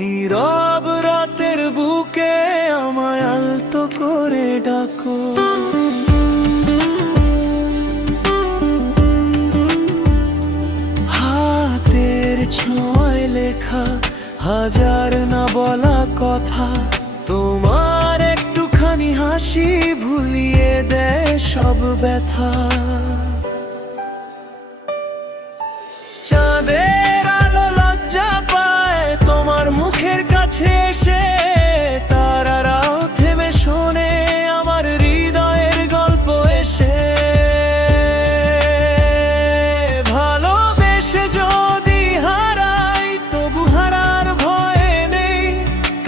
নীরব রাতের বুকে আমায় আলতো করে ডাকো। হাতের ছোঁয়ায় লেখা হাজার না বলা কথা, তোমার একটুখানি হাসি ভুলিয়ে দেয় সব ব্যথা। চাঁদের আলো লজ্জা পায় তোমার মুখের কাছে এসে, তারারাও থেমে শোনে আমার হৃদয়ের গল্প এসে। ভালোবেসে যদি হারাই তবু হারার ভয় নেই,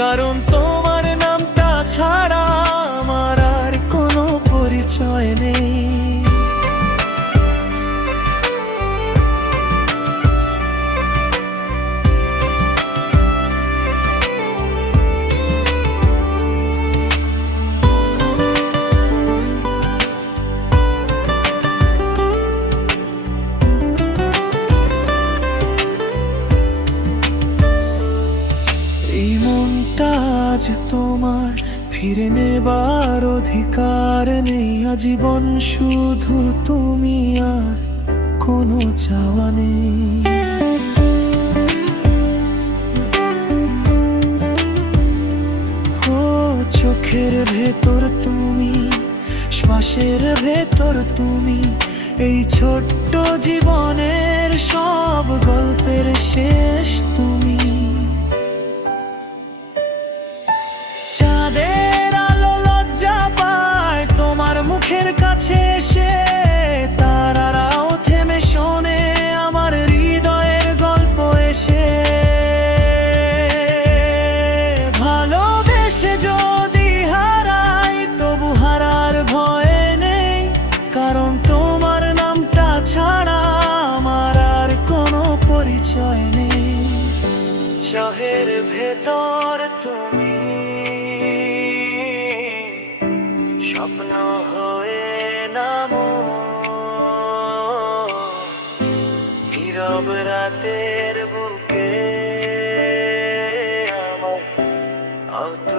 কারণ তোমার নামটা ছাড়া আমার আর কোনো পরিচয় নেই। এই মনটা আজ তোমার, ফিরে নেবার অধিকার নেই। আজীবন শুধু তুমি আর কোনো চাওয়া নেই। ও চোখের ভেতর তুমি, শ্বাসের ভেতর তুমি, এই ছোট্ট জীবনের সব গল্পের শেষ তুমি। চাঁদের আলো লজ্জা পায় তোমার মুখের কাছে এসে, তারারাও থেমে শোনে আমার হৃদয়ের গল্প এসে। ভালোবেসে যদি হারাই তবু হারার ভয় নেই, কারণ তোমার নামটা ছাড়া আমার আর কোনো পরিচয় নেই। চাহের ভেতর তুমি, স্বপ্ন হয়ে নামো, নীরব রাতের বুকে আমার